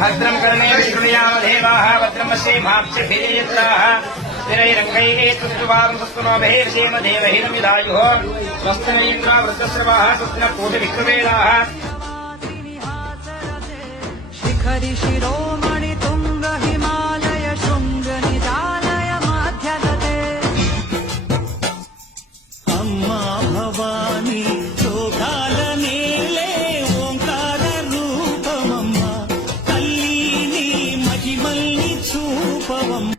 भद्रं कर्णे विष्णुयामदेवाः भद्रं श्रीमाक्षिभिर्यत्राः स्थिरैरङ्गैस्तुवांसस्तुनोभिर्षेमदेवहिरमिदायुः स्वस्ति न इन्द्रो वृद्धस्रवाः स्वस्ति न कोटिविश्ववेदाः शिखरि शिरोमणि तुङ्ग हिमालय शृङ्ग निजालय माध्यगते अम्मा भवानी शोकाल नेले ओंकार रूपमम्मा तल्ली नी महिमल्नि చూపవమ్మ